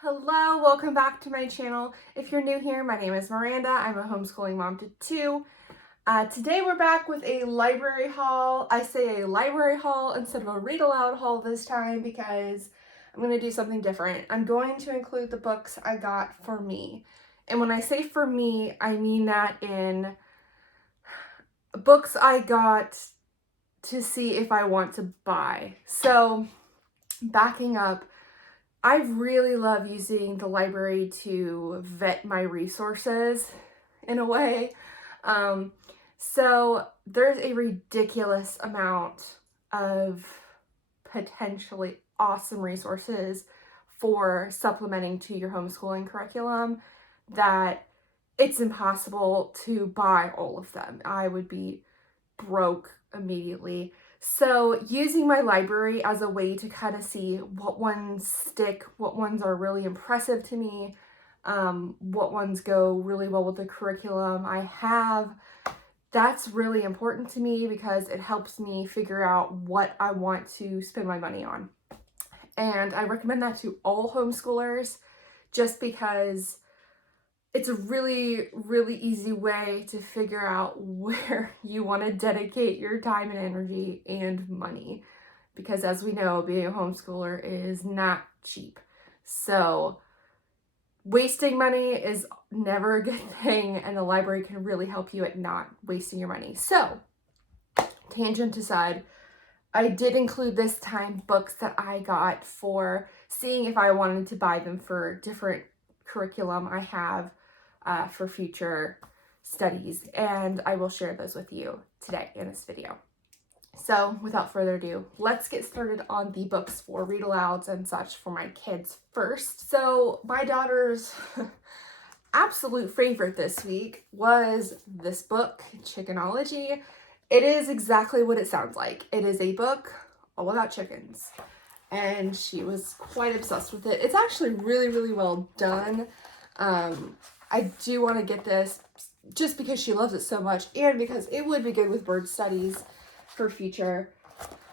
Hello, welcome back to my channel. If you're new here, my name is Miranda. I'm a homeschooling mom to two. Today we're back with a library haul. I say a library haul instead of a read aloud haul this time because I'm going to do something different. I'm going to include the books I got for me. And when I say for me, I mean that in books I got to see if I want to buy. So backing up, I really love using the library to vet my resources in a way. So there's a ridiculous amount of potentially awesome resources for supplementing to your homeschooling curriculum that it's impossible to buy all of them. I would be broke immediately. So using my library as a way to kind of see what ones stick, what ones are really impressive to me, what ones go really well with the curriculum I have, that's really important to me because it helps me figure out what I want to spend my money on. And I recommend that to all homeschoolers just because it's a really, really easy way to figure out where you want to dedicate your time and energy and money. Because as we know, being a homeschooler is not cheap. So wasting money is never a good thing, and the library can really help you at not wasting your money. So, tangent aside, I did include this time books that I got for seeing if I wanted to buy them for different curriculum I have for future studies, and I will share those with you today in this video. So without further ado, let's get started on the books for read alouds and such for my kids first. So my daughter's absolute favorite this week was this book, Chickenology. It is exactly what it sounds like. It is a book all about chickens, and she was quite obsessed with it. It's actually really, really well done. I do want to get this just because she loves it so much and because it would be good with bird studies for future.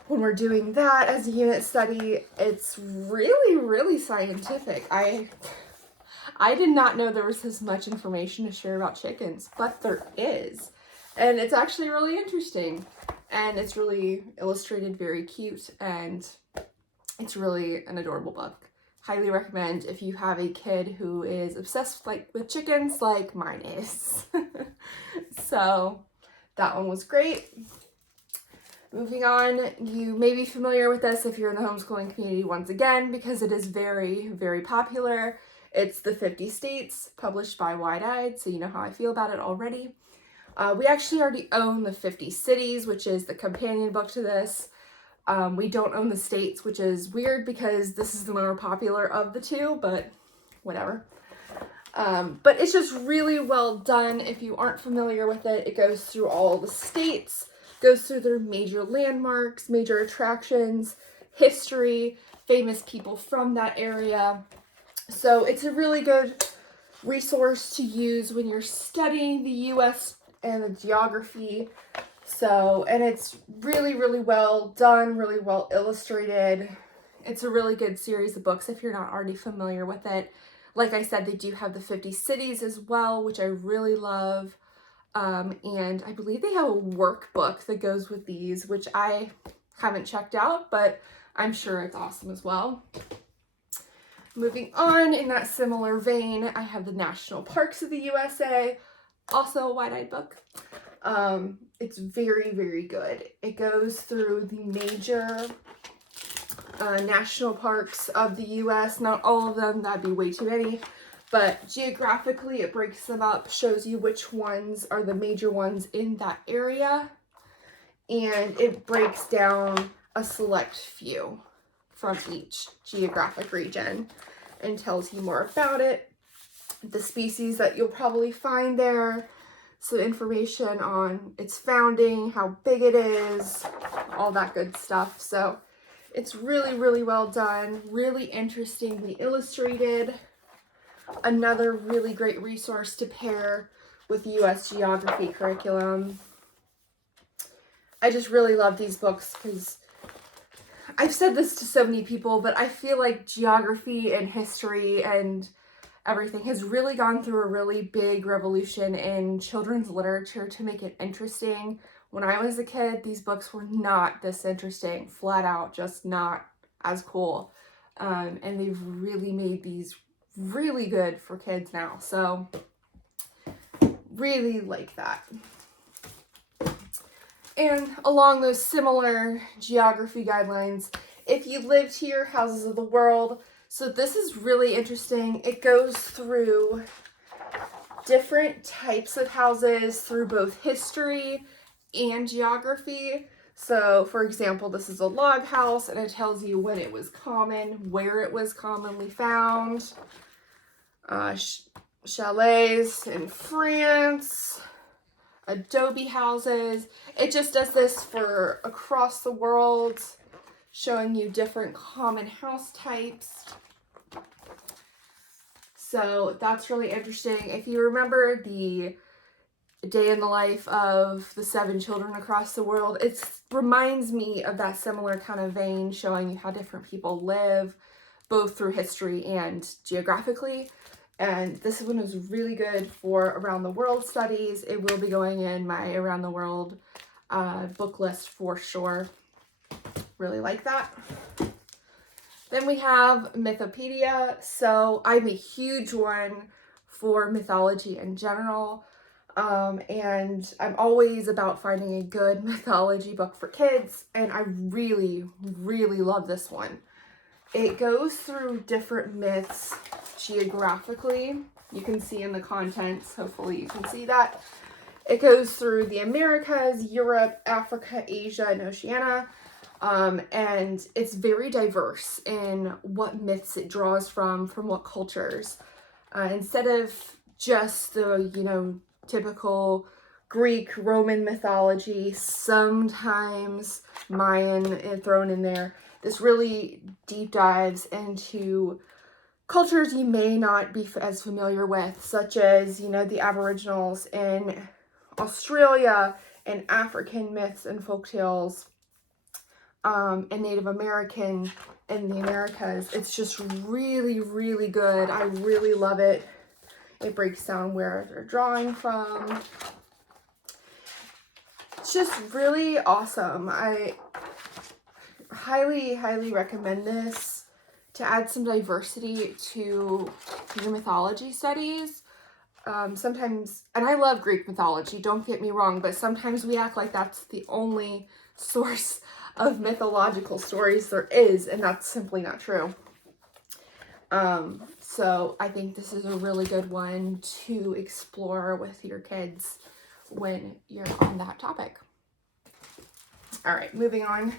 When we're doing that as a unit study, it's really, really scientific. I did not know there was this much information to share about chickens, but there is. And it's actually really interesting. And it's really illustrated, very cute, and it's really an adorable book. Highly recommend if you have a kid who is obsessed with chickens like mine is. So that one was great. Moving on, you may be familiar with this if you're in the homeschooling community once again because it is very, very popular. It's The 50 States, published by Wide-Eyed, so you know how I feel about it already. We actually already own The 50 Cities, which is the companion book to this. We don't own the states, which is weird because this is the more popular of the two, but whatever. But it's just really well done. If you aren't familiar with it, it goes through all the states, goes through their major landmarks, major attractions, history, famous people from that area. So it's a really good resource to use when you're studying the U.S. and the geography. So, and it's really, really well done, really well illustrated. It's a really good series of books if you're not already familiar with it. Like I said, they do have the 50 cities as well, which I really love. And I believe they have a workbook that goes with these, which I haven't checked out, but I'm sure it's awesome as well. Moving on, in that similar vein, I have the National Parks of the USA, also a Wide-Eyed book. It's very, very good. It goes through the major national parks of the U.S. Not all of them, that'd be way too many, but geographically it breaks them up, shows you which ones are the major ones in that area, and it breaks down a select few from each geographic region and tells you more about it, the species that you'll probably find there, some information on its founding, how big it is, all that good stuff. So it's really, really well done, really interestingly illustrated. Another really great resource to pair with U.S. geography curriculum. I just really love these books because I've said this to so many people, but I feel like geography and history and everything has really gone through a really big revolution in children's literature to make it interesting. When I was a kid, these books were not this interesting, flat out, just not as cool. And they've really made these really good for kids now. So really like that. And along those similar geography guidelines, if you lived here, Houses of the World. So this is really interesting. It goes through different types of houses through both history and geography. So for example, this is a log house and it tells you when it was common, where it was commonly found. Chalets in France, adobe houses. It just does this for across the world, showing you different common house types. So that's really interesting. If you remember the day in the life of the 7 children across the world, it reminds me of that similar kind of vein, showing you how different people live, both through history and geographically. And this one is really good for around the world studies. It will be going in my around the world book list for sure. Really like that. Then we have Mythopedia. So I'm a huge one for mythology in general. And I'm always about finding a good mythology book for kids. And I really, really love this one. It goes through different myths geographically. You can see in the contents, hopefully you can see that. It goes through the Americas, Europe, Africa, Asia, and Oceania. And it's very diverse in what myths it draws from what cultures. Instead of just the, typical Greek, Roman mythology, sometimes Mayan thrown in there. This really deep dives into cultures you may not be as familiar with, such as, the Aboriginals in Australia and African myths and folktales, and Native American in the Americas. It's just really, really good. I really love it. It breaks down where they're drawing from. It's just really awesome. I highly, highly recommend this to add some diversity to your mythology studies. Sometimes, and I love Greek mythology, don't get me wrong, but sometimes we act like that's the only source of mythological stories there is, and that's simply not true. So I think this is a really good one to explore with your kids when you're on that topic. All right, moving on.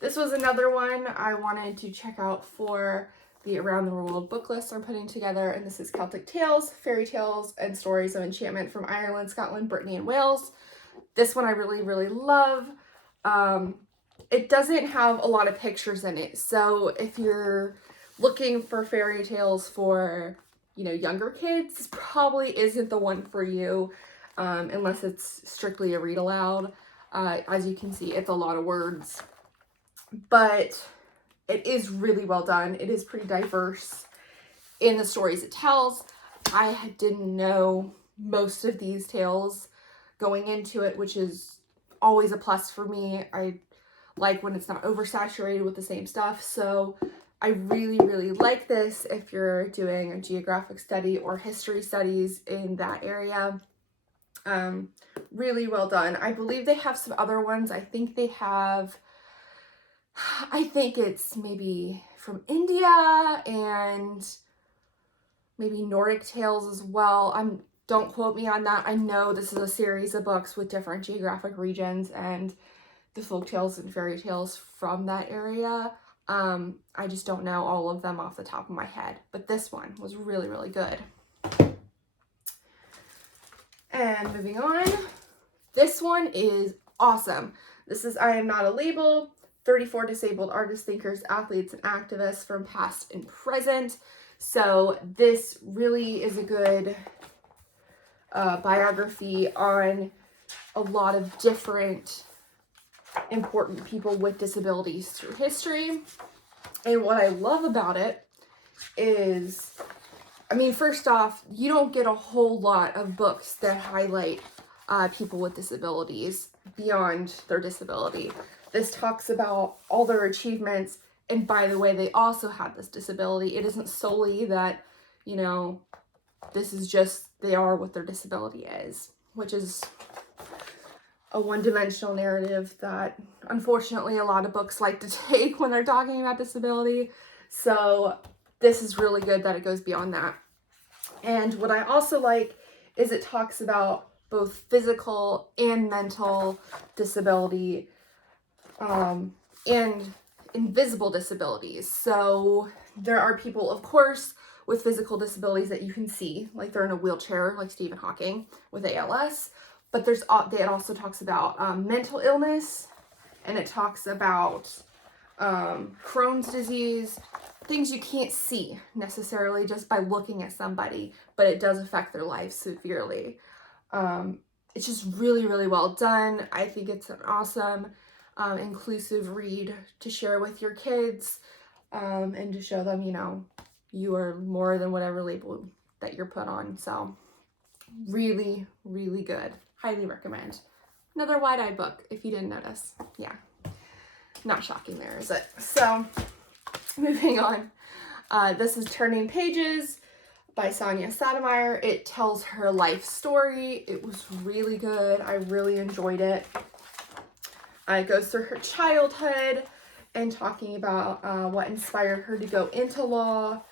This was another one I wanted to check out for the Around the World book list I'm putting together, and this is Celtic Tales, Fairy Tales, and Stories of Enchantment from Ireland, Scotland, Brittany, and Wales. This one I really, really love. It doesn't have a lot of pictures in it, so if you're looking for fairy tales for, younger kids, this probably isn't the one for you, unless it's strictly a read aloud. As you can see, it's a lot of words, but it is really well done. It is pretty diverse in the stories it tells. I didn't know most of these tales going into it, which is always a plus for me. I like when it's not oversaturated with the same stuff. So I really, really like this if you're doing a geographic study or history studies in that area. Really well done. I believe they have some other ones. I think it's maybe from India and maybe Nordic tales as well. Don't quote me on that. I know this is a series of books with different geographic regions and the folk tales and fairy tales from that area. I just don't know all of them off the top of my head, but this one was really, really good. And moving on, this one is awesome. This is I Am Not a Label, 34 Disabled Artists, Thinkers, Athletes, and Activists from Past and Present. So this really is a good biography on a lot of different important people with disabilities through history. And what I love about it is, I mean, first off, you don't get a whole lot of books that highlight people with disabilities beyond their disability. This talks about all their achievements, and by the way, they also have this disability. It isn't solely that, you know, this is just, they are what their disability is, which is a one-dimensional narrative that unfortunately a lot of books like to take when they're talking about disability. So this is really good that it goes beyond that. And what I also like is it talks about both physical and mental disability, and invisible disabilities. So there are people, of course, with physical disabilities that you can see, like they're in a wheelchair, like Stephen Hawking with ALS. But it also talks about mental illness, and it talks about Crohn's disease, things you can't see necessarily just by looking at somebody, but it does affect their life severely. It's just really, really well done. I think it's an awesome, inclusive read to share with your kids, and to show them, you know, you are more than whatever label that you're put on. So really, really good. Highly recommend. Another wide-eyed book, if you didn't notice. Yeah, not shocking there, is it? So, moving on. This is Turning Pages by Sonia Sotomayor. It tells her life story. It was really good. I really enjoyed it. It goes through her childhood and talking about what inspired her to go into law.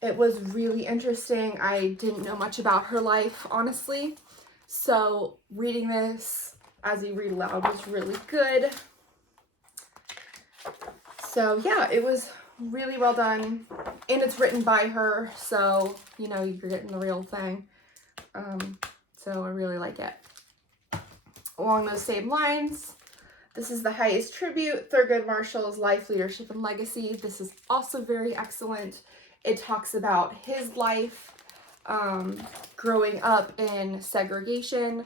It was really interesting. I didn't know much about her life, honestly. So reading this as you read aloud was really good. So yeah, it was really well done, and it's written by her, so you know you're getting the real thing. So I really like it. Along those same lines, this is The Highest Tribute, Thurgood Marshall's Life, Leadership, and Legacy. This is also very excellent. It talks about his life, growing up in segregation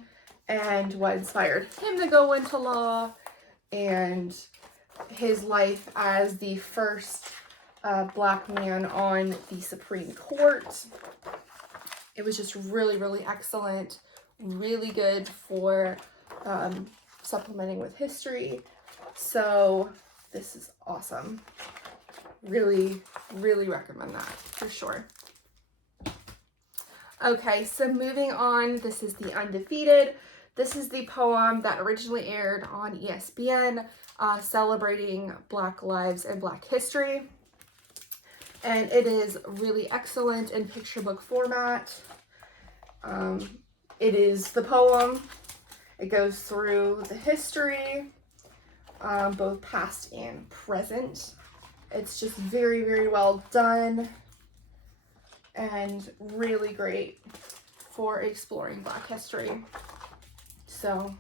and what inspired him to go into law, and his life as the first Black man on the Supreme Court. It was just really, really excellent, really good for supplementing with history. So this is awesome. Really, really recommend that for sure. Okay, so moving on, this is The Undefeated. This is the poem that originally aired on ESPN, celebrating Black lives and Black history. And it is really excellent in picture book format. It is the poem. It goes through the history, both past and present. It's just very, very well done and really great for exploring Black history. So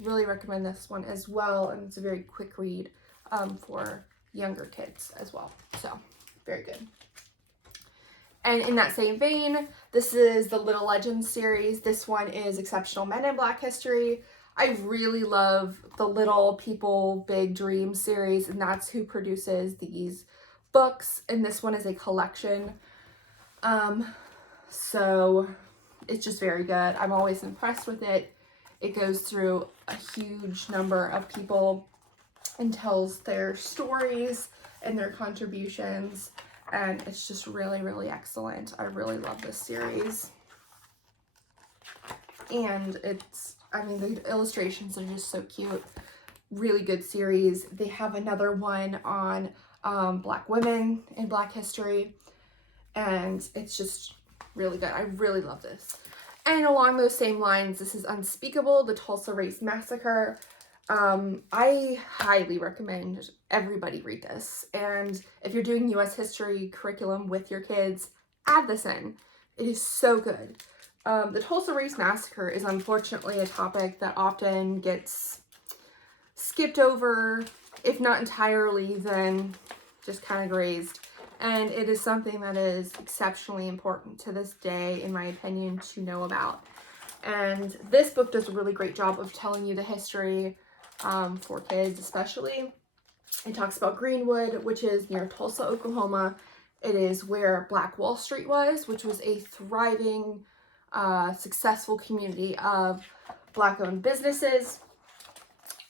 really recommend this one as well, and it's a very quick read for younger kids as well. So very good. And in that same vein, this is the Little Legends series. This one is Exceptional Men in Black History. I really love the Little People Big Dreams series, and that's who produces these books. And this one is a collection. So it's just very good. I'm always impressed with it. It goes through a huge number of people and tells their stories and their contributions. And it's just really, really excellent. I really love this series. And it's, I mean, the illustrations are just so cute. Really good series. They have another one on Black women in Black history. And it's just really good. I really love this. And along those same lines, this is Unspeakable, the Tulsa Race Massacre. I highly recommend everybody read this. And if you're doing U.S. history curriculum with your kids, add this in. It is so good. The Tulsa Race Massacre is unfortunately a topic that often gets skipped over, if not entirely, then just kind of grazed. And it is something that is exceptionally important to this day, in my opinion, to know about. And this book does a really great job of telling you the history for kids especially. It talks about Greenwood, which is near Tulsa, Oklahoma. It is where Black Wall Street was, which was a thriving, successful community of Black-owned businesses.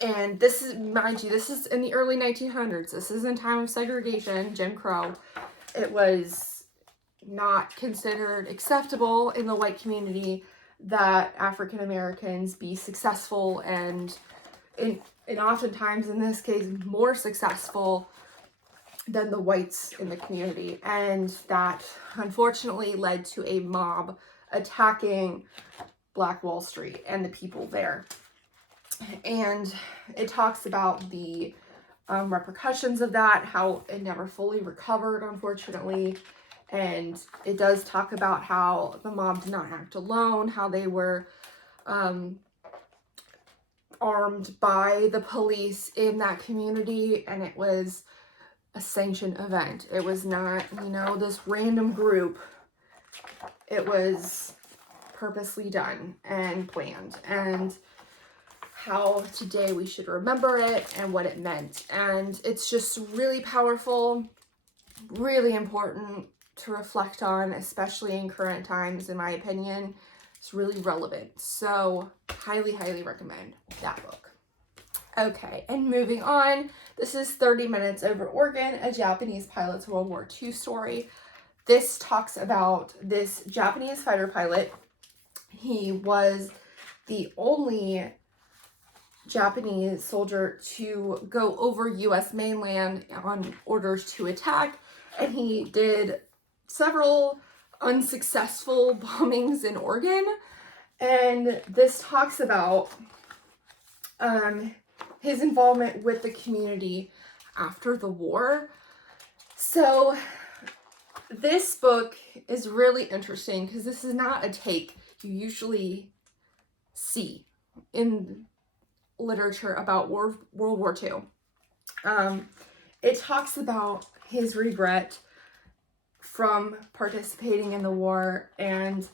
And this is, mind you, this is in the early 1900s. This is in time of segregation, Jim Crow. It was not considered acceptable in the white community that African Americans be successful and oftentimes in this case more successful than the whites in the community. And that unfortunately led to a mob attacking Black Wall Street and the people there. And it talks about the repercussions of that, how it never fully recovered, unfortunately. And it does talk about how the mob did not act alone, how they were armed by the police in that community, and it was a sanctioned event. It was not, you know, this random group. It was purposely done and planned, and how today we should remember it and what it meant. And it's just really powerful, really important to reflect on, especially in current times, in my opinion. It's really relevant. So highly, highly recommend that book. Okay, and moving on, this is 30 Minutes Over Oregon, a Japanese pilot's World War II story. This talks about this Japanese fighter pilot. He was the only Japanese soldier to go over U.S. mainland on orders to attack, and he did several unsuccessful bombings in Oregon. And this talks about his involvement with the community after the war. So this book is really interesting because this is not a take you usually see in literature about World War II. It talks about his regret from participating in the war, and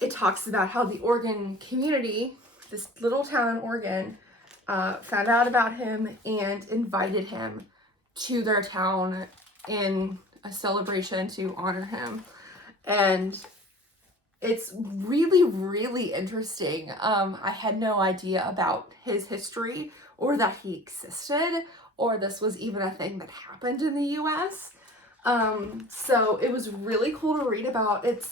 it talks about how the Oregon community, this little town in Oregon, found out about him and invited him to their town in a celebration to honor him. And it's really, really interesting. I had no idea about his history or that he existed or this was even a thing that happened in the US. So it was really cool to read about. It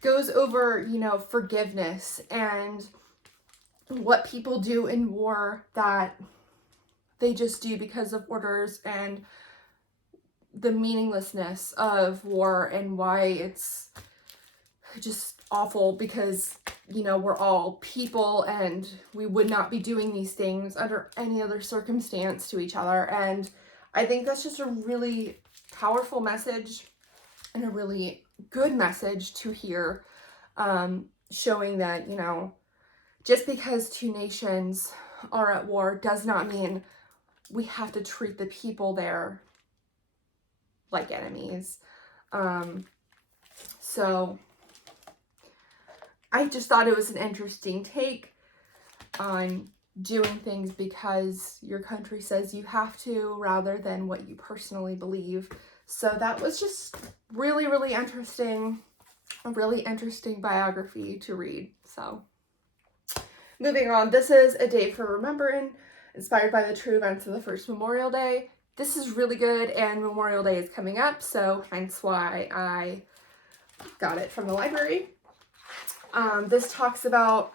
goes over, you know, forgiveness and what people do in war that they just do because of orders, and the meaninglessness of war and why it's just awful because, you know, we're all people and we would not be doing these things under any other circumstance to each other. And I think that's just a really powerful message and a really good message to hear, showing that, you know, just because two nations are at war does not mean we have to treat the people there like enemies. So I just thought it was an interesting take on doing things because your country says you have to rather than what you personally believe. So that was just really, really interesting, a really interesting biography to read. So moving on, this is A Day for Remembering, inspired by the true events of the first Memorial Day. This is really good, and Memorial Day is coming up, so hence why I got it from the library. This talks about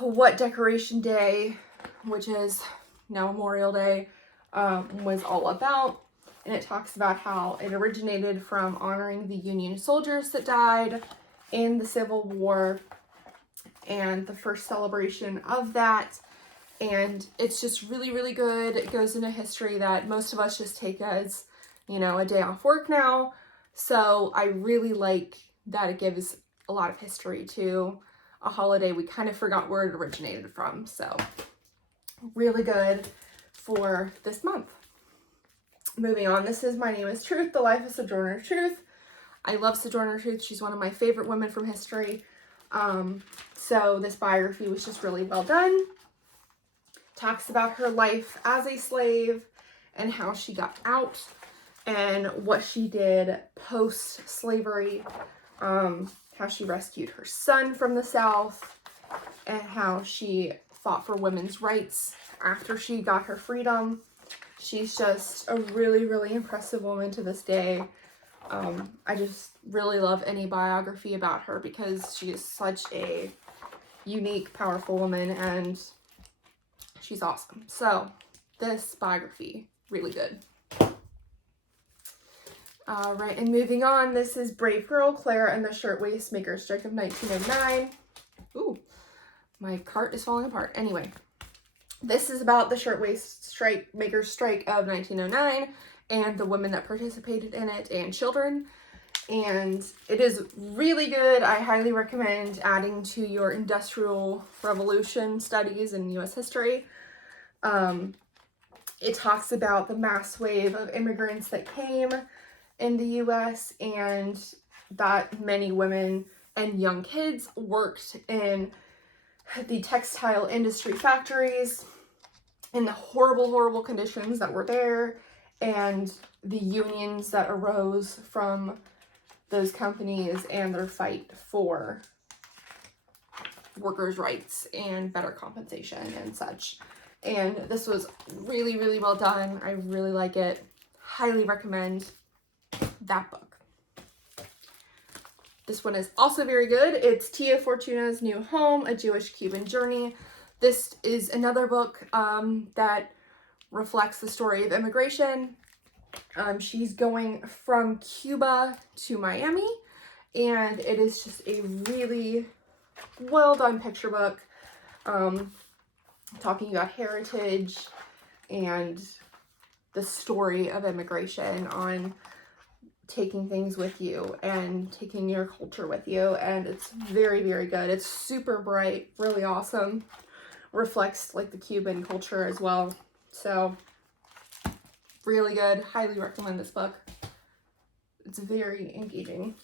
what Decoration Day, which is now Memorial Day, was all about. And it talks about how it originated from honoring the Union soldiers that died in the Civil War and the first celebration of that. And it's just really, really good. It goes into history that most of us just take as, you know, a day off work now. So I really like that it gives a lot of history to a holiday we kind of forgot where it originated from. So really good for this month. Moving on, this is My Name is Truth, The Life of Sojourner Truth. I love Sojourner Truth. She's one of my favorite women from history. So this biography was just really well done. talks about her life as a slave and how she got out and what she did post-slavery, how she rescued her son from the South, and how she fought for women's rights after she got her freedom. She's just a really, really impressive woman to this day. I just really love any biography about her because she is such a unique, powerful woman, and she's awesome. So this biography, really good. All right, and moving on, this is Brave Girl, Clara and the Shirtwaist Maker's Strike of 1909. Ooh, my cart is falling apart. Anyway, this is about the Shirtwaist Maker's Strike of 1909 and the women that participated in it and children. And it is really good. I highly recommend adding to your Industrial Revolution studies in U.S. history. It talks about the mass wave of immigrants that came in the U.S. and that many women and young kids worked in the textile industry factories in the horrible, horrible conditions that were there, and the unions that arose from those companies and their fight for workers' rights and better compensation and such. And this was really, really well done. I really like it. Highly recommend that book. This one is also very good. It's Tia Fortuna's New Home, A Jewish Cuban Journey. This is another book that reflects the story of immigration. She's going from Cuba to Miami, and it is just a really well done picture book, talking about heritage and the story of immigration, on taking things with you and taking your culture with you. And it's very, very good. It's super bright, really awesome, reflects like the Cuban culture as well. So really good. Highly recommend this book. It's very engaging.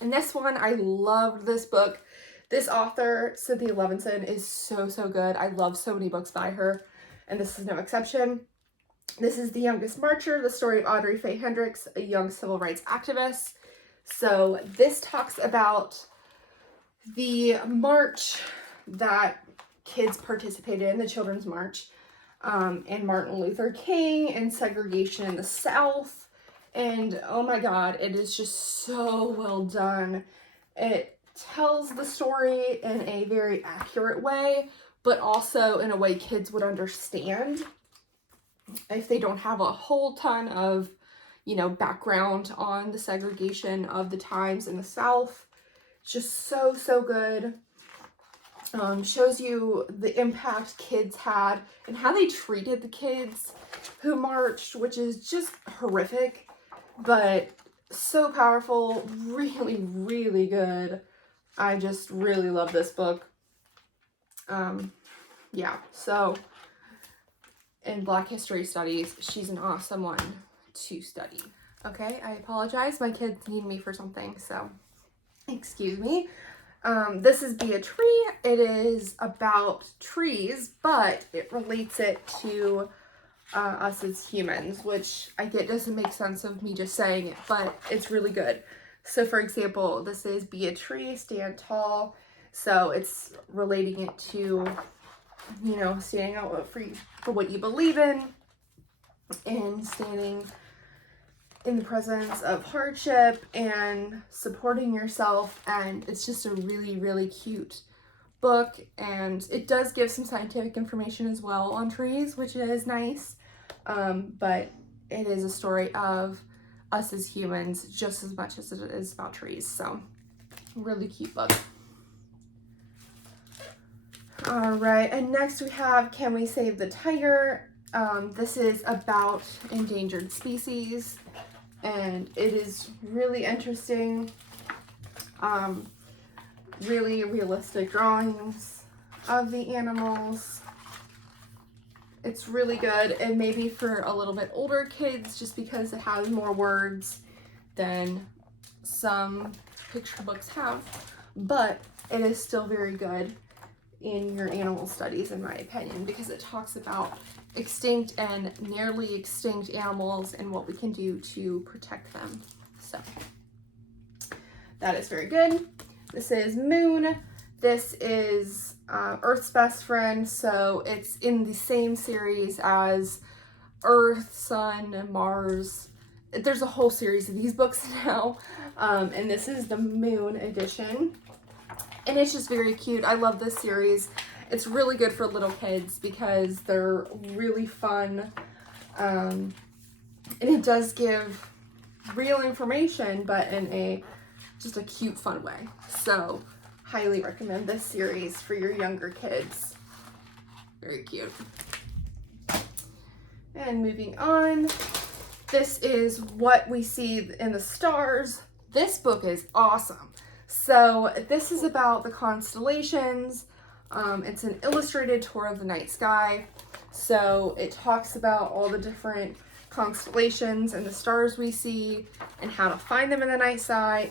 And this one, I loved this book. This author, Cynthia Levinson, is so, so good. I love so many books by her, and this is no exception. This is The Youngest Marcher, the story of Audrey Faye Hendricks, a young civil rights activist. So this talks about the march that kids participated in, the Children's March, and Martin Luther King and segregation in the South. And oh my God, it is just so well done. It tells the story in a very accurate way, but also in a way kids would understand if they don't have a whole ton of, you know, background on the segregation of the times in the South. Just so, so good. Shows you the impact kids had and how they treated the kids who marched, which is just horrific, but so powerful. Really, really good. I just really love this book. Yeah, so in Black History Studies, she's an awesome one to study. Okay, I apologize. My kids need me for something, so excuse me. This is Be a Tree. It is about trees, but it relates it to us as humans, which I get doesn't make sense of me just saying it, but it's really good. So for example, this is Be a Tree, Stand Tall. So it's relating it to, you know, standing out for what you believe in and standing in the presence of hardship and supporting yourself. And it's just a really, really cute book, and it does give some scientific information as well on trees, which is nice, but it is a story of us as humans just as much as it is about trees. So really cute book. All right, and next we have Can We Save the Tiger? This is about endangered species, and it is really interesting. Really realistic drawings of the animals. It's really good, and maybe for a little bit older kids, just because it has more words than some picture books have, but it is still very good. in your animal studies, in my opinion, because it talks about extinct and nearly extinct animals and what we can do to protect them. So that is very good. This is Moon. This is Earth's best friend, so it's in the same series as Earth, Sun, Mars. There's a whole series of these books now, and this is the Moon edition, and it's just very cute. I love this series. It's really good for little kids because they're really fun, and it does give real information, but in just a cute, fun way. So highly recommend this series for your younger kids. Very cute. And moving on, this is What We See in the Stars. This book is awesome. So this is about the constellations. It's an illustrated tour of the night sky. So it talks about all the different constellations and the stars we see and how to find them in the night sky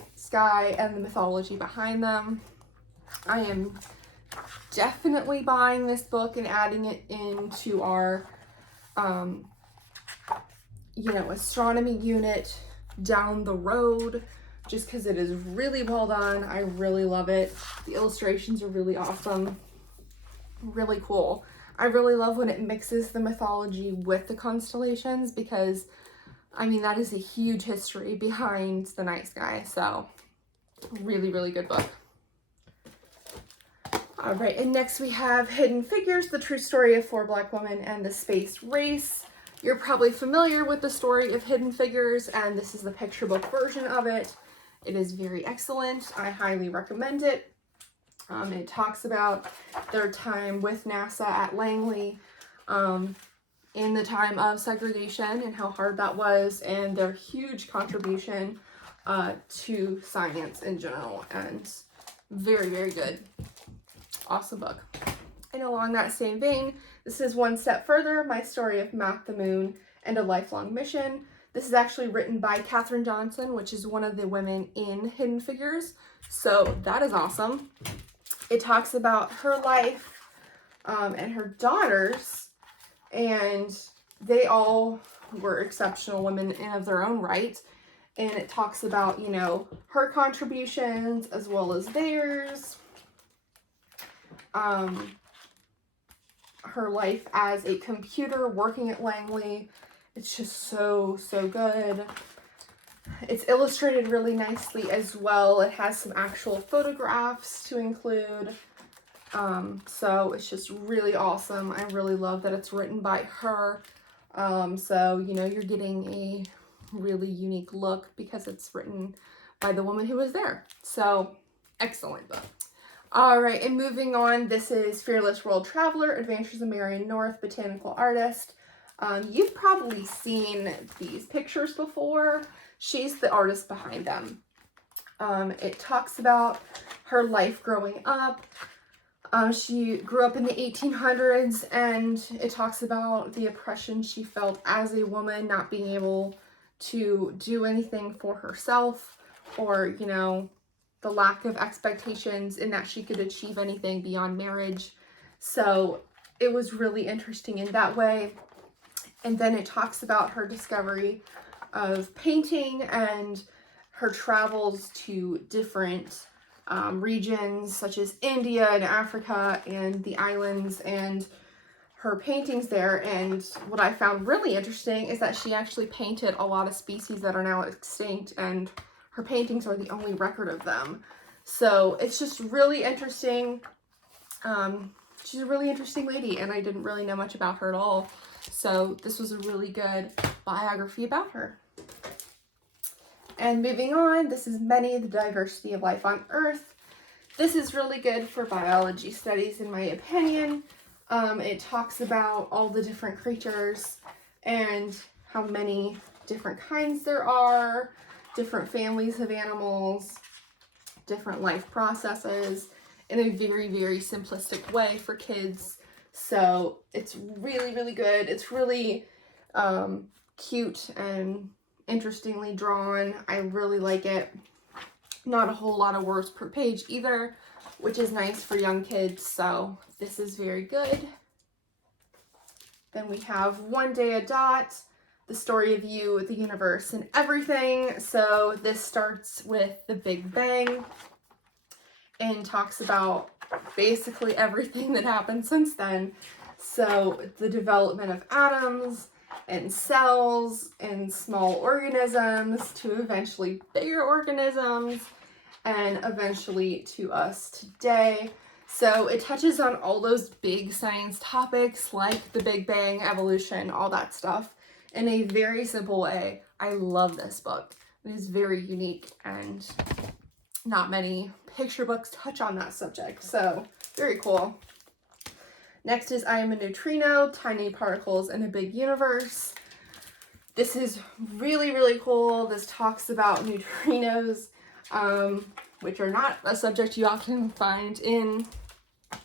and the mythology behind them. I am definitely buying this book and adding it into our astronomy unit down the road, just because it is really well done. I really love it. The illustrations are really awesome, really cool. I really love when it mixes the mythology with the constellations, because I mean, that is a huge history behind the night sky. So really, really good book. All right, and next we have Hidden Figures, the true story of 4 Black women and the space race. You're probably familiar with the story of Hidden Figures, and this is the picture book version of it. It is very excellent. I highly recommend it. It talks about their time with NASA at Langley in the time of segregation and how hard that was, and their huge contribution to science in general, and very, very good. Awesome book. And along that same vein, this is One Step Further, My Story of Matt the Moon and a Lifelong Mission. This is actually written by Katherine Johnson, which is one of the women in Hidden Figures. So that is awesome. It talks about her life and her daughters, and they all were exceptional women in of their own right. And it talks about, her contributions as well as theirs. Her life as a computer working at Langley. It's just so, so good. It's illustrated really nicely as well. It has some actual photographs to include. So it's just really awesome. I really love that it's written by her. So, you're getting a really unique look because it's written by the woman who was there. So, excellent book. All right, and moving on, this is Fearless World Traveler, Adventures of Marion North, Botanical Artist. You've probably seen these pictures before. She's the artist behind them. It talks about her life growing up. She grew up in the 1800s, and it talks about the oppression she felt as a woman, not being able to do anything for herself, or, the lack of expectations in that she could achieve anything beyond marriage. So it was really interesting in that way. And then it talks about her discovery of painting and her travels to different regions such as India and Africa and the islands, and her paintings there. And what I found really interesting is that she actually painted a lot of species that are now extinct, and her paintings are the only record of them. So it's just really interesting. She's a really interesting lady, and I didn't really know much about her at all. So this was a really good biography about her. And moving on, this is Many, the Diversity of Life on Earth. This is really good for biology studies, in my opinion. It talks about all the different creatures and how many different kinds there are, different families of animals, different life processes, in a very, very simplistic way for kids. So it's really, really good. It's really cute and interestingly drawn. I really like it. Not a whole lot of words per page either, which is nice for young kids, so this is very good. Then we have One Day a Dot, the story of you, the universe, and everything. So this starts with the Big Bang and talks about basically everything that happened since then. So the development of atoms and cells and small organisms to eventually bigger organisms and eventually to us today. So it touches on all those big science topics like the Big Bang, evolution, all that stuff in a very simple way. I love this book. It is very unique and not many picture books touch on that subject. So very cool. Next is I Am a Neutrino, Tiny Particles in a Big Universe. This is really, really cool. This talks about neutrinos, which are not a subject you often find in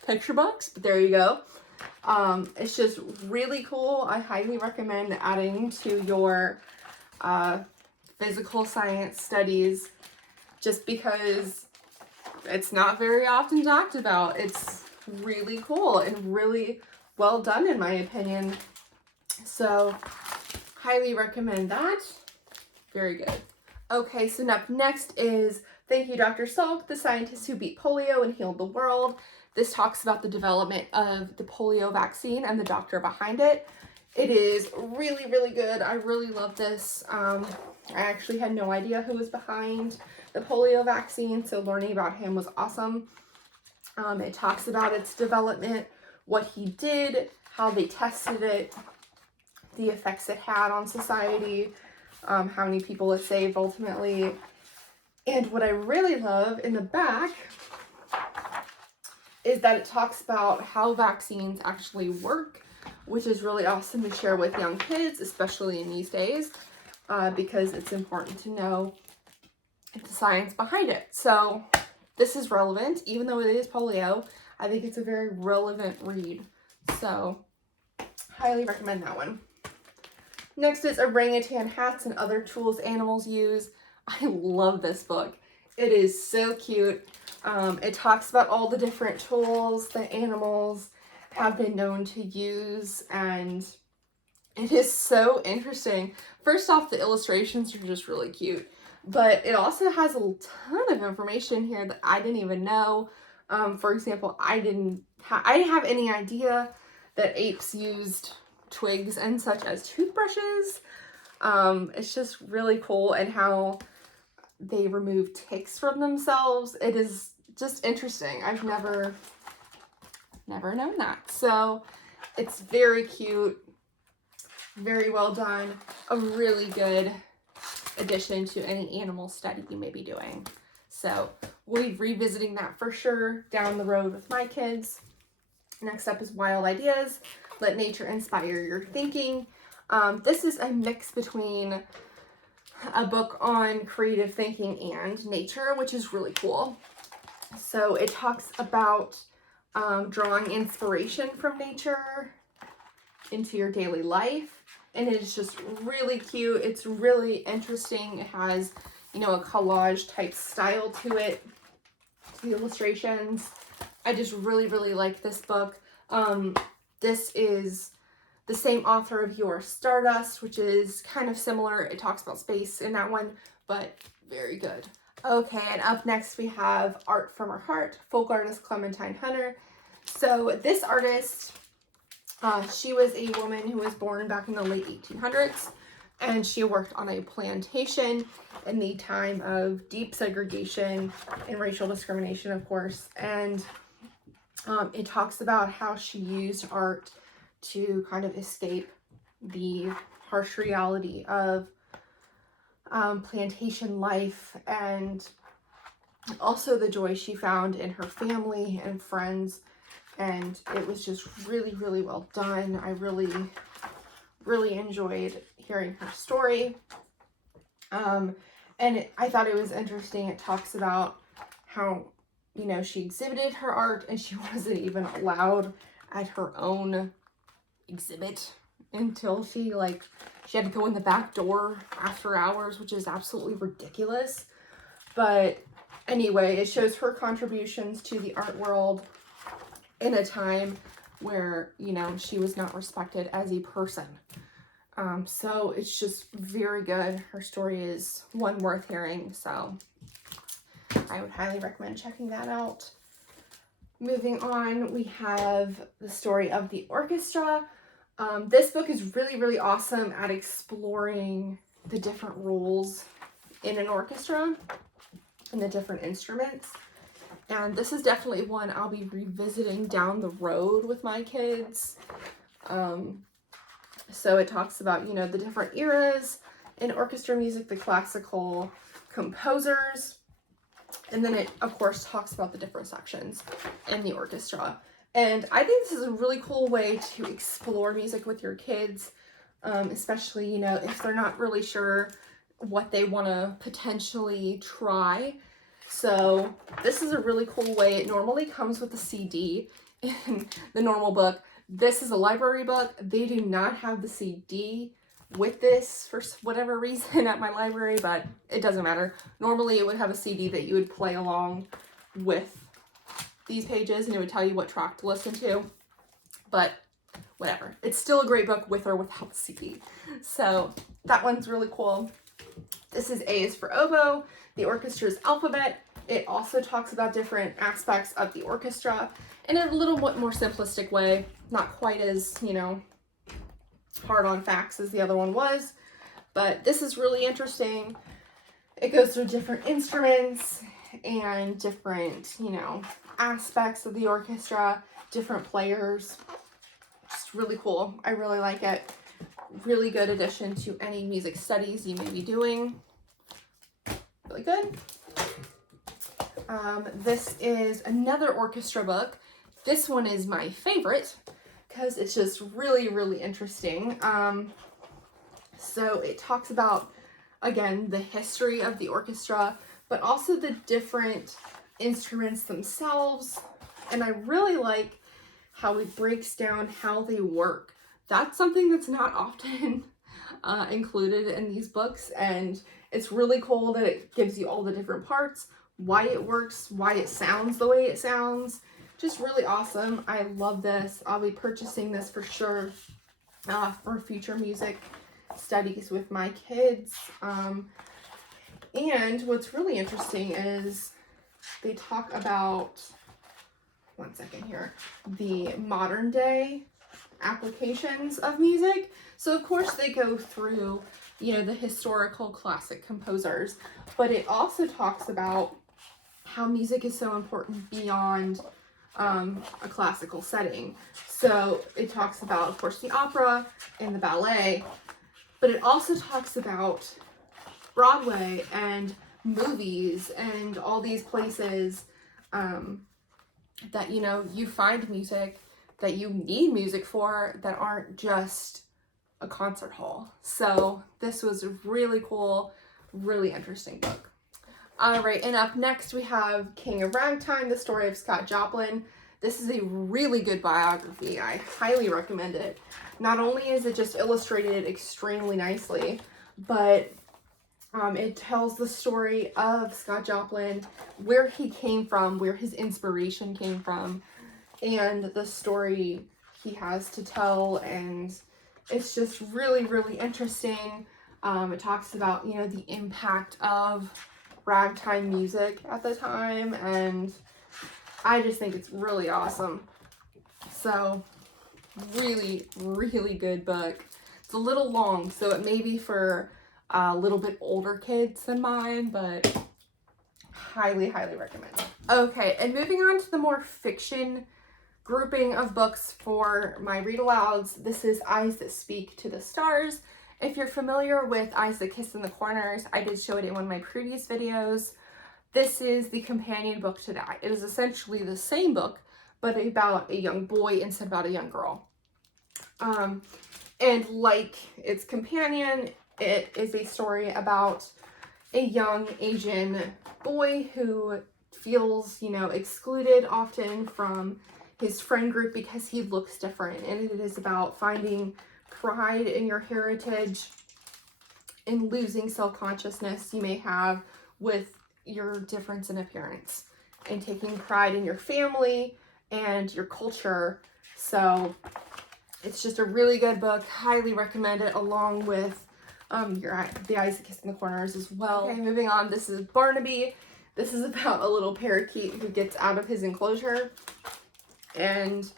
picture books, but there you go. It's just really cool. I highly recommend adding to your physical science studies just because it's not very often talked about. It's really cool and really well done in my opinion. So highly recommend that. Very good. Okay, so up next is Thank You, Dr. Salk, the scientist who beat polio and healed the world. This talks about the development of the polio vaccine and the doctor behind it. It is really, really good. I really love this. I actually had no idea who was behind the polio vaccine, so learning about him was awesome. It talks about its development, what he did, how they tested it, the effects it had on society, how many people it saved ultimately. And what I really love in the back is that it talks about how vaccines actually work, which is really awesome to share with young kids, especially in these days, because it's important to know the science behind it. So this is relevant, even though it is polio. I think it's a very relevant read. So highly recommend that one. Next is Orangutan Hats and Other Tools Animals Use. I love this book. It is so cute. It talks about all the different tools that animals have been known to use, and it is so interesting. First off, the illustrations are just really cute, but it also has a ton of information here that I didn't even know. For example, I didn't have any idea that apes used twigs and such as toothbrushes. It's just really cool, and how they remove ticks from themselves. It is just interesting. I've never known that. So it's very cute, very well done, a really good addition to any animal study you may be doing. So we'll be revisiting that for sure down the road with my kids. Next up is Wild Ideas, Let Nature Inspire Your Thinking. This is a mix between a book on creative thinking and nature, which is really cool. So it talks about drawing inspiration from nature into your daily life, and it is just really cute. It's really interesting. It has, you know, a collage type style to it, to the illustrations. I just really, really like this book. This is the same author of Your Stardust, which is kind of similar. It talks about space in that one, but very good. Okay, and up next we have Art from Her Heart, folk artist Clementine Hunter. So this artist, she was a woman who was born back in the late 1800s, and she worked on a plantation in the time of deep segregation and racial discrimination, of course. And it talks about how she used art to kind of escape the harsh reality of plantation life, and also the joy she found in her family and friends. And it was just really, really well done. I really, really enjoyed hearing her story. I thought it was interesting. It talks about how, you know, she exhibited her art and she wasn't even allowed at her own exhibit until she had to go in the back door after hours, which is absolutely ridiculous. But Anyway, it shows her contributions to the art world in a time where, you know, she was not respected as a person. So it's just very good. Her story is one worth hearing, so I would highly recommend checking that out. Moving on, we have the story of the orchestra. This book is really, really awesome at exploring the different roles in an orchestra and the different instruments. And this is definitely one I'll be revisiting down the road with my kids. So it talks about, you know, the different eras in orchestra music, the classical composers, and then it, of course, talks about the different sections in the orchestra. And I think this is a really cool way to explore music with your kids, especially, you know, if they're not really sure what they want to potentially try. So this is a really cool way. It normally comes with a CD in the normal book. This is a library book. They do not have the CD with this for whatever reason at my library, but it doesn't matter. Normally it would have a CD that you would play along with these pages and it would tell you what track to listen to, but whatever. It's still a great book with or without the CD. So that one's really cool. This is A is for Oboe, the orchestra's alphabet. It also talks about different aspects of the orchestra in a little bit more simplistic way, not quite as, you know, hard on facts as the other one was, but this is really interesting. It goes through different instruments and different, you know, aspects of the orchestra, different players. Just really cool. I really like it. Really good addition to any music studies you may be doing. Really good. This is another orchestra book. This one is my favorite because it's just really, really interesting. So it talks about, again, the history of the orchestra, but also the different instruments themselves. And I really like how it breaks down how they work. That's something that's not often included in these books, and it's really cool that it gives you all the different parts, why it works, why it sounds the way it sounds. Just really awesome. I love this. I'll be purchasing this for sure for future music studies with my kids. And what's really interesting is they talk about, one second here, the modern day applications of music. So of course they go through, you know, the historical classic composers, but it also talks about how music is so important beyond a classical setting. So it talks about, of course, the opera and the ballet, but it also talks about Broadway and movies and all these places that, you know, you find music that you need music for that aren't just a concert hall. So this was a really cool, really interesting book. All right, and up next we have King of Ragtime, the story of Scott Joplin. This is a really good biography. I highly recommend it. Not only is it just illustrated extremely nicely, but it tells the story of Scott Joplin, where he came from, where his inspiration came from, and the story he has to tell, and it's just really, really interesting. It talks about, you know, the impact of ragtime music at the time, and I just think it's really awesome. So really, really good book. It's a little long, so it may be for a little bit older kids than mine, but highly, highly recommend. Okay, and moving on to the more fiction grouping of books for my read alouds. This is Eyes That Speak to the Stars. If you're familiar with Eyes That Kiss in the Corners, I did show it in one of my previous videos. This is the companion book to that. It is essentially the same book, but about a young boy instead of about a young girl. And like its companion, it is a story about a young Asian boy who feels, you know, excluded often from his friend group because he looks different. And it is about finding pride in your heritage and losing self-consciousness you may have with your difference in appearance and taking pride in your family and your culture. So it's just a really good book. Highly recommend it, along with The Eyes That Kiss in the Corners as well. Okay, moving on. This is Barnaby. This is about a little parakeet who gets out of his enclosure and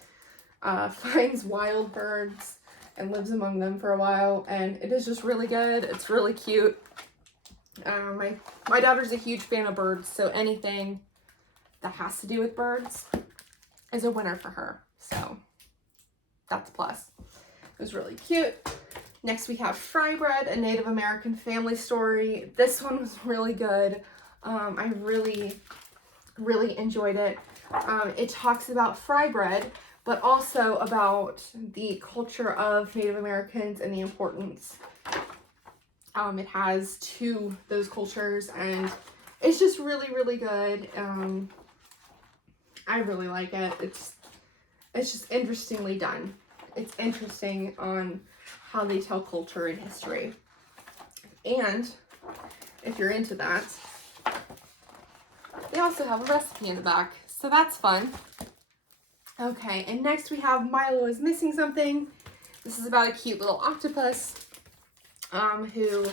finds wild birds and lives among them for a while. And it is just really good. It's really cute. My daughter's a huge fan of birds, so anything that has to do with birds is a winner for her. So that's a plus. It was really cute. Next we have Fry Bread, a Native American family story. This one was really good. I really enjoyed it. It talks about fry bread, but also about the culture of Native Americans and the importance it has to those cultures, and it's just really good. I really like it. It's just interestingly done. It's interesting on how they tell culture and history. And if you're into that, they also have a recipe in the back, so that's fun. Okay, and next we have Milo is Missing Something. This is about a cute little octopus who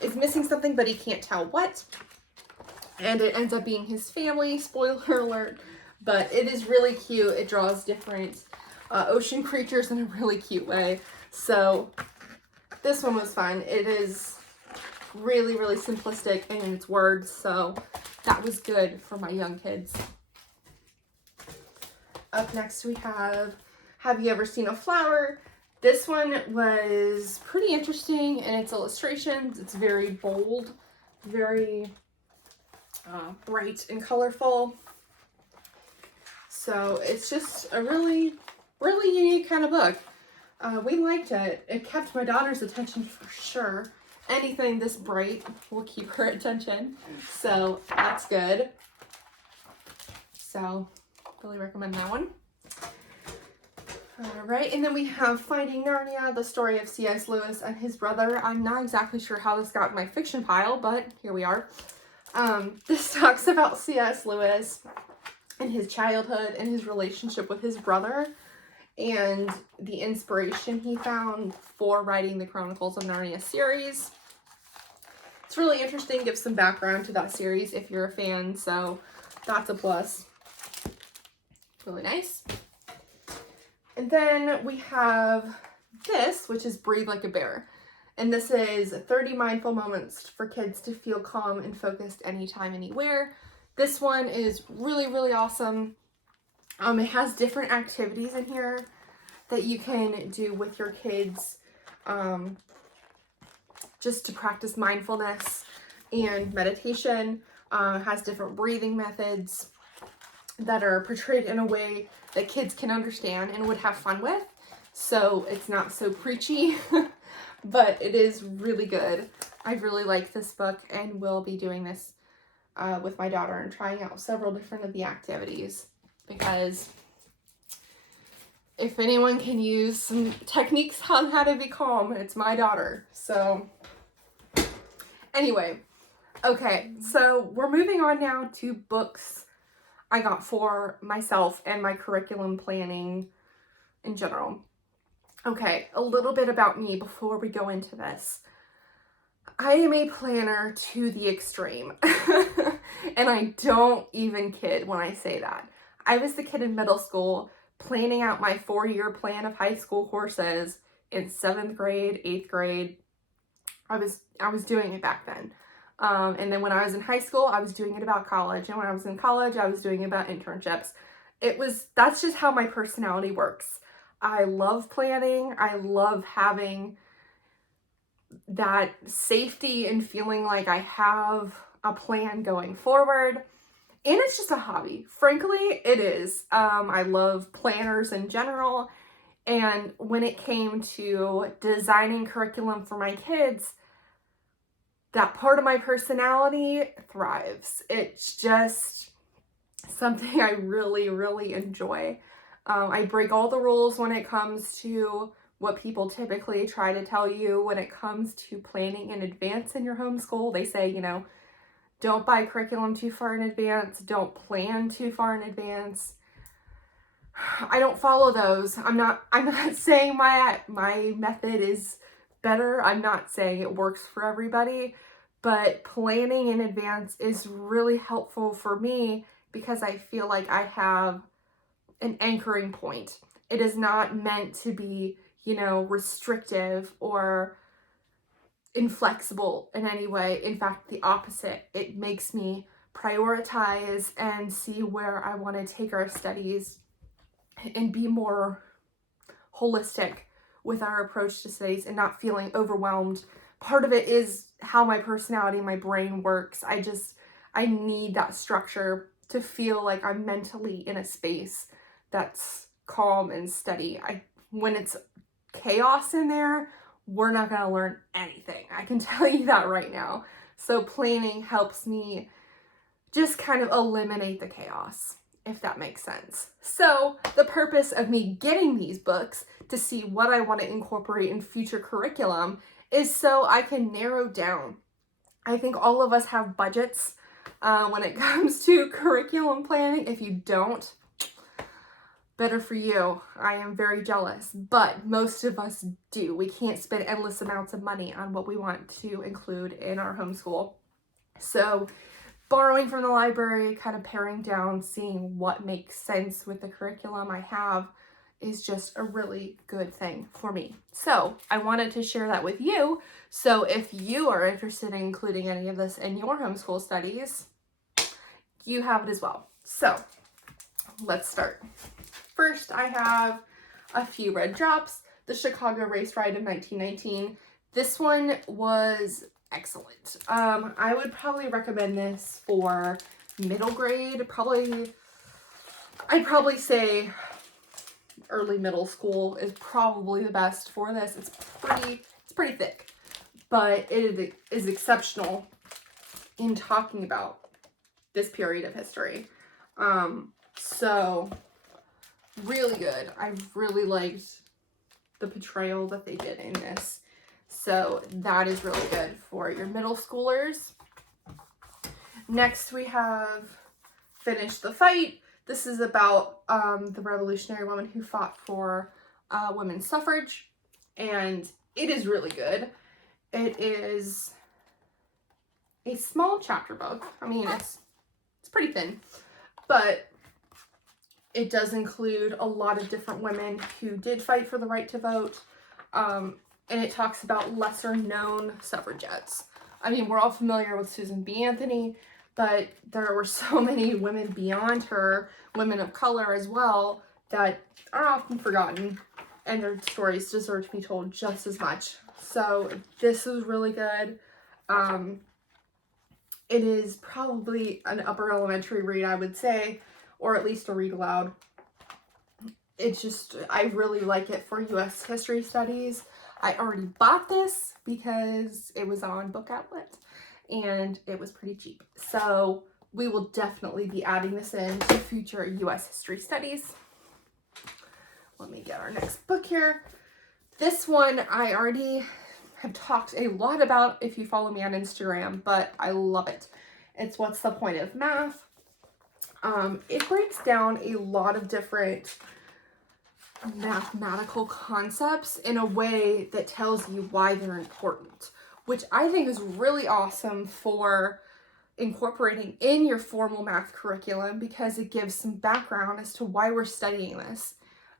is missing something, but he can't tell what. And it ends up being his family, spoiler alert, but it is really cute. It draws different ocean creatures in a really cute way. So this one was fun. It is really simplistic in its words, so that was good for my young kids. Up next we have You Ever Seen a Flower? This one was pretty interesting in its illustrations. It's very bold, very bright and colorful. So it's just a really unique kind of book. We liked it. It kept my daughter's attention for sure. Anything this bright will keep her attention. So that's good. So really recommend that one. All right, and then we have Finding Narnia, the story of C.S. Lewis and his brother. I'm not exactly sure how this got in my fiction pile, but here we are. This talks about C.S. Lewis and his childhood and his relationship with his brother and the inspiration he found for writing the Chronicles of Narnia series. It's really interesting, gives some background to that series if you're a fan, so that's a plus. Really nice. And then we have this, which is Breathe Like a Bear. And this is 30 mindful moments for kids to feel calm and focused anytime, anywhere. This one is really awesome. It has different activities in here that you can do with your kids just to practice mindfulness and meditation. It has different breathing methods that are portrayed in a way that kids can understand and would have fun with. So it's not so preachy, but it is really good. I really like this book and will be doing this with my daughter and trying out several different of the activities, because if anyone can use some techniques on how to be calm, it's my daughter. So anyway, okay, so we're moving on now to books I got for myself and my curriculum planning in general. Okay, a little bit about me before we go into this. I am a planner to the extreme. And I don't even kid when I say that. I was the kid in middle school planning out my 4-year plan of high school courses in 7th grade, 8th grade. I was doing it back then. And then when I was in high school, I was doing it about college. And when I was in college, I was doing it about internships. That's just how my personality works. I love planning. I love having that safety and feeling like I have a plan going forward. And it's just a hobby. Frankly, it is. I love planners in general. And when it came to designing curriculum for my kids, that part of my personality thrives. It's just something I really enjoy. I break all the rules when it comes to what people typically try to tell you when it comes to planning in advance in your homeschool. They say, Don't buy curriculum too far in advance. Don't plan too far in advance. I don't follow those. I'm not saying my method is better. I'm not saying it works for everybody, but planning in advance is really helpful for me because I feel like I have an anchoring point. It is not meant to be, restrictive or inflexible in any way. In fact, the opposite. It makes me prioritize and see where I want to take our studies and be more holistic with our approach to studies and not feeling overwhelmed. Part of it is how my personality, my brain works. I need that structure to feel like I'm mentally in a space that's calm and steady. When it's chaos in there, we're not going to learn anything. I can tell you that right now. So planning helps me just kind of eliminate the chaos, if that makes sense. So the purpose of me getting these books to see what I want to incorporate in future curriculum is so I can narrow down. I think all of us have budgets when it comes to curriculum planning. If you don't, better for you. I am very jealous, but most of us do. We can't spend endless amounts of money on what we want to include in our homeschool. So borrowing from the library, kind of paring down, seeing what makes sense with the curriculum I have is just a really good thing for me. So I wanted to share that with you. So if you are interested in including any of this in your homeschool studies, you have it as well. So let's start. First, I have a few red drops. The Chicago Race Ride of 1919. This one was excellent. I would probably recommend this for middle grade. I'd probably say early middle school is probably the best for this. It's pretty thick, but it is exceptional in talking about this period of history. So really good. I really liked the portrayal that they did in this. So that is really good for your middle schoolers. Next we have Finish the Fight. This is about the revolutionary woman who fought for women's suffrage, and it is really good. It is a small chapter book. I mean, it's pretty thin, but it does include a lot of different women who did fight for the right to vote, and it talks about lesser known suffragettes. I mean, we're all familiar with Susan B. Anthony, but there were so many women beyond her, women of color as well, that are often forgotten, and their stories deserve to be told just as much. So this is really good. It is probably an upper elementary read, I would say, or at least a read aloud. It's just, I really like it for U.S. history studies. I already bought this because it was on Book Outlet and it was pretty cheap. So we will definitely be adding this in to future U.S. history studies. Let me get our next book here. This one I already have talked a lot about if you follow me on Instagram, but I love it. It's What's the Point of Math? It breaks down a lot of different mathematical concepts in a way that tells you why they're important, which I think is really awesome for incorporating in your formal math curriculum because it gives some background as to why we're studying this.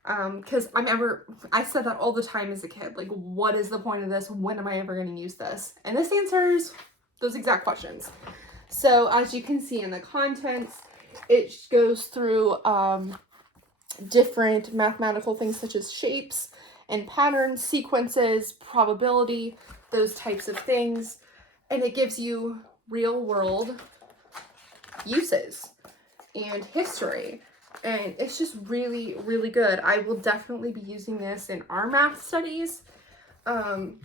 Because I said that all the time as a kid, like, what is the point of this? When am I ever going to use this? And this answers those exact questions. So as you can see in the contents, it goes through different mathematical things such as shapes and patterns, sequences, probability, those types of things. And it gives you real world uses and history. And it's just really, really good. I will definitely be using this in our math studies. And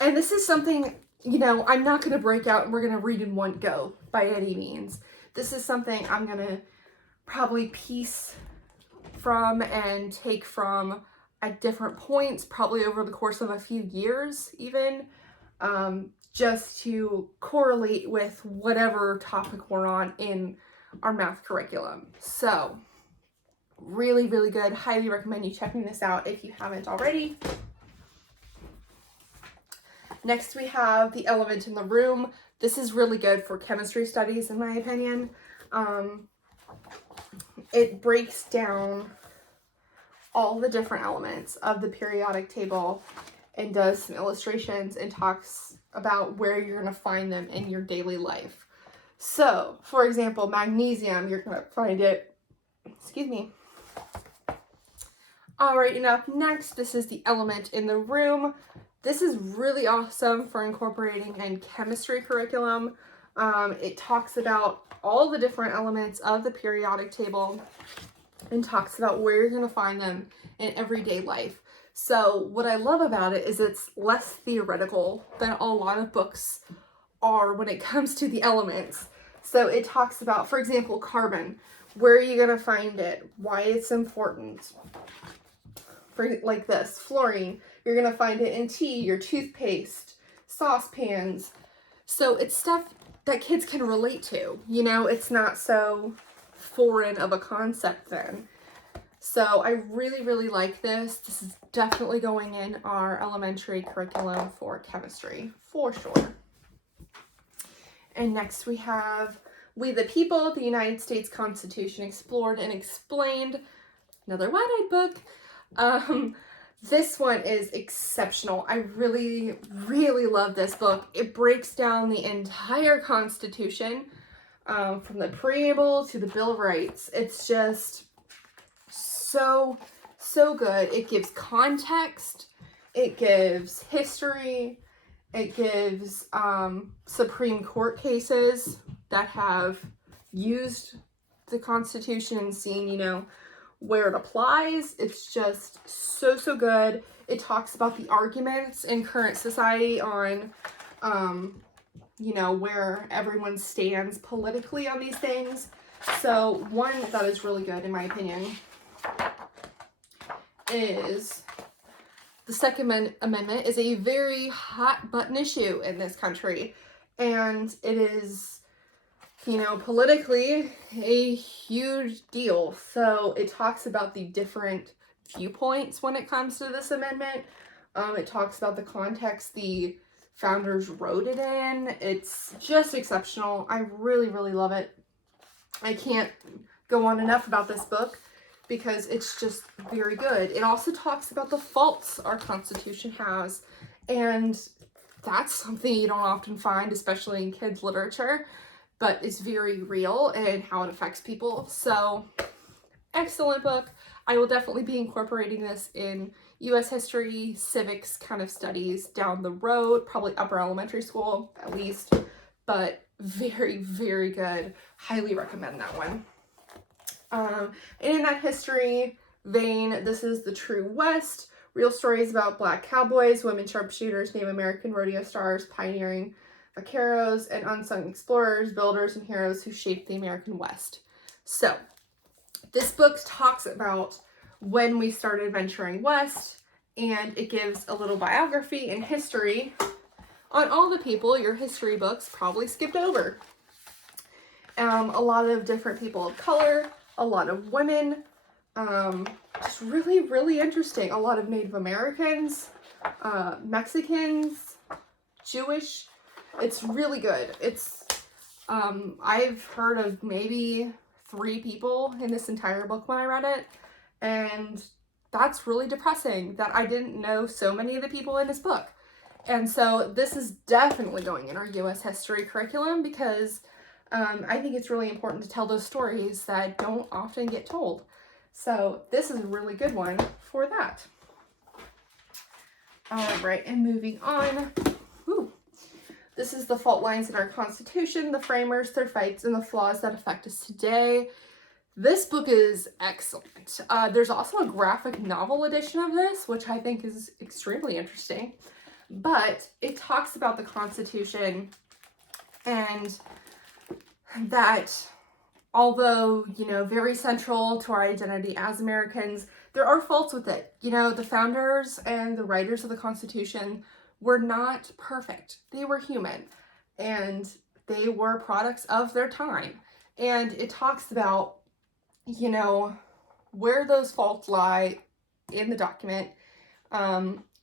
this is something, I'm not going to break out and we're going to read in one go by any means. This is something I'm going to probably piece from and take from at different points, probably over the course of a few years even, just to correlate with whatever topic we're on in our math curriculum. So really, really good. Highly recommend you checking this out if you haven't already. Next, we have The Element in the Room. This is really good for chemistry studies, in my opinion. It breaks down all the different elements of the periodic table and does some illustrations and talks about where you're going to find them in your daily life. So, for example, magnesium, you're going to find it, excuse me. All right, and up next, this is The Element in the Room. This is really awesome for incorporating in chemistry curriculum. It talks about all the different elements of the periodic table and talks about where you're going to find them in everyday life. So what I love about it is it's less theoretical than a lot of books are when it comes to the elements. So it talks about, for example, carbon. Where are you going to find it? Why it's important? For like this, fluorine. You're going to find it in tea, your toothpaste, saucepans. So it's stuff that kids can relate to. You know, it's not so foreign of a concept then. So I really, really like this. This is definitely going in our elementary curriculum for chemistry, for sure. And next we have We the People, the United States Constitution Explored and Explained. Another wide-eyed book. This one is exceptional. I really, really love this book. It breaks down the entire Constitution, from the preamble to the Bill of Rights. It's just so good. It gives context. It gives history. It gives Supreme Court cases that have used the Constitution and seen, you know, where it applies. It's just so good. It talks about the arguments in current society on, you know, where everyone stands politically on these things. So one that is really good, in my opinion, is the Second Amendment is a very hot button issue in this country. And it is, you know, politically a huge deal. So it talks about the different viewpoints when it comes to this amendment. It talks about the context the founders wrote it in. It's just exceptional. I really, really love it. I can't go on enough about this book because it's just very good. It also talks about the faults our Constitution has, and that's something you don't often find, especially in kids' literature, but it's very real and how it affects people. So, excellent book. I will definitely be incorporating this in U.S. history, civics kind of studies down the road, probably upper elementary school at least, but very, very good. Highly recommend that one. And in that history vein, this is The True West, real stories about black cowboys, women sharpshooters, Native American rodeo stars, pioneering vaqueros, and unsung explorers, builders, and heroes who shaped the American West. So, this book talks about when we started venturing west, and it gives a little biography and history on all the people your history books probably skipped over. A lot of different people of color, a lot of women, just really, really interesting. A lot of Native Americans, Mexicans, Jewish. It's really good. It's, I've heard of maybe 3 people in this entire book when I read it, and that's really depressing that I didn't know so many of the people in this book. And so this is definitely going in our U.S. history curriculum because I think it's really important to tell those stories that don't often get told. So this is a really good one for that. All right, and moving on. Whew. This is The Fault Lines in Our Constitution, the Framers, Their Fights, and the Flaws That Affect Us Today. This book is excellent. There's also a graphic novel edition of this, which I think is extremely interesting. But it talks about the Constitution and that although, you know, very central to our identity as Americans, there are faults with it. You know, the founders and the writers of the Constitution were not perfect. They were human, and they were products of their time. And it talks about, you know, where those faults lie in the document,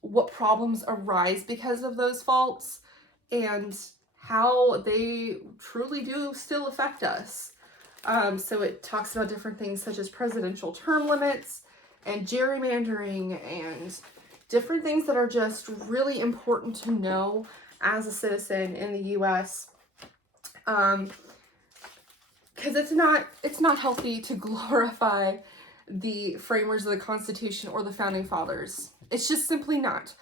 what problems arise because of those faults, and how they truly do still affect us. So it talks about different things such as presidential term limits and gerrymandering and different things that are just really important to know as a citizen in the US. Because it's not healthy to glorify the framers of the Constitution or the Founding Fathers. It's just simply not.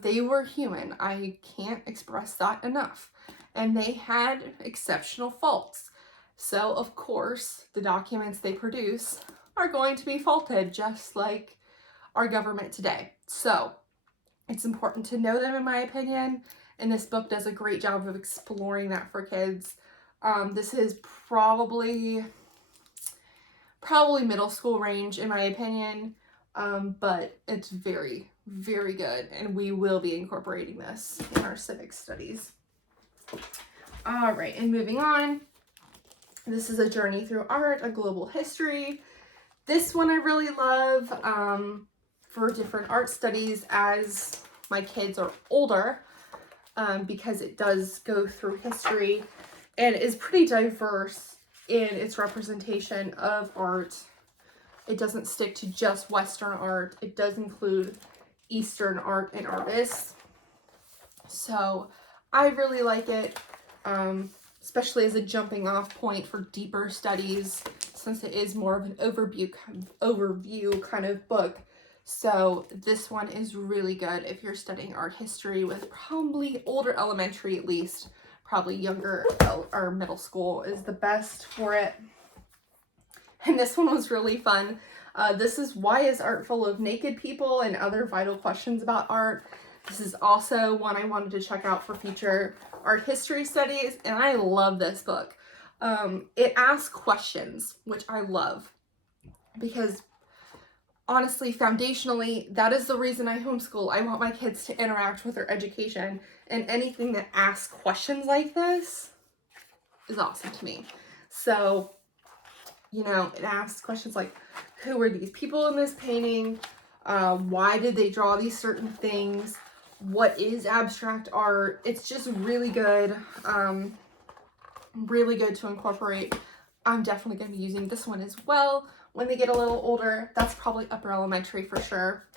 They were human. I can't express that enough. And they had exceptional faults. So, of course, the documents they produce are going to be faulted, just like our government today. So, it's important to know them, in my opinion, and this book does a great job of exploring that for kids. This is probably middle school range, in my opinion, but it's very, very good, and we will be incorporating this in our civics studies. All right, and moving on. This is A Journey Through Art, A Global History. This one I really love for different art studies as my kids are older, because it does go through history and is pretty diverse in its representation of art. It doesn't stick to just Western art. It does include Eastern art and artists. So I really like it, especially as a jumping off point for deeper studies, since it is more of an overview kind of book. So this one is really good if you're studying art history with probably older elementary, at least. Probably younger or middle school is the best for it. And this one was really fun. This is Why is Art Full of Naked People and Other Vital Questions About Art. This is also one I wanted to check out for future art history studies, and I love this book. It asks questions, which I love, because honestly, foundationally, that is the reason I homeschool. I want my kids to interact with their education, and anything that asks questions like this is awesome to me. So, you know, it asks questions like, who were these people in this painting? Why did they draw these certain things? What is abstract art? It's just really good. Really good to incorporate. I'm definitely going to be using this one as well when they get a little older. That's probably upper elementary for sure.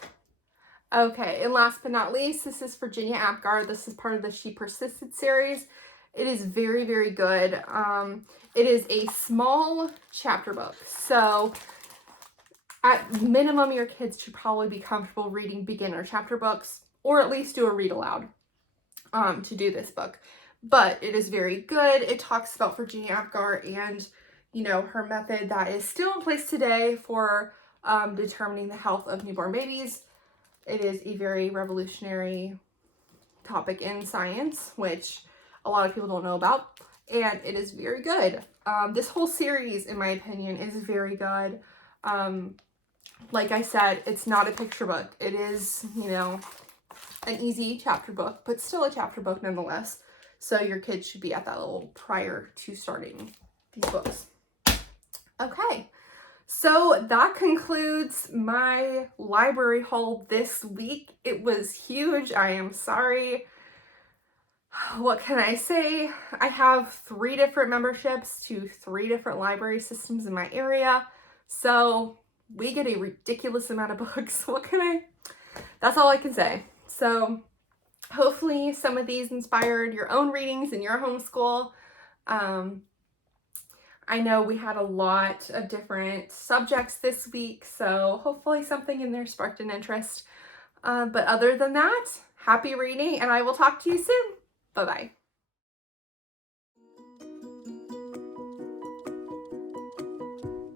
Okay, and last but not least, this is Virginia Apgar. This is part of the She Persisted series. It is very, very good. It is a small chapter book. So at minimum, your kids should probably be comfortable reading beginner chapter books, or at least do a read aloud to do this book. But it is very good. It talks about Virginia Apgar and, you know, her method that is still in place today for determining the health of newborn babies. It is a very revolutionary topic in science, which a lot of people don't know about, and it is very good. This whole series, in my opinion, is very good. Like I said, it's not a picture book. It is, you know, an easy chapter book, but still a chapter book nonetheless. So your kids should be at that level prior to starting these books. Okay, so that concludes my library haul this week. It was huge. I am sorry. What can I say? I have 3 different memberships to 3 different library systems in my area. So we get a ridiculous amount of books. That's all I can say. So hopefully some of these inspired your own readings in your homeschool. I know we had a lot of different subjects this week, so hopefully something in there sparked an interest. But other than that, happy reading, and I will talk to you soon. Bye-bye.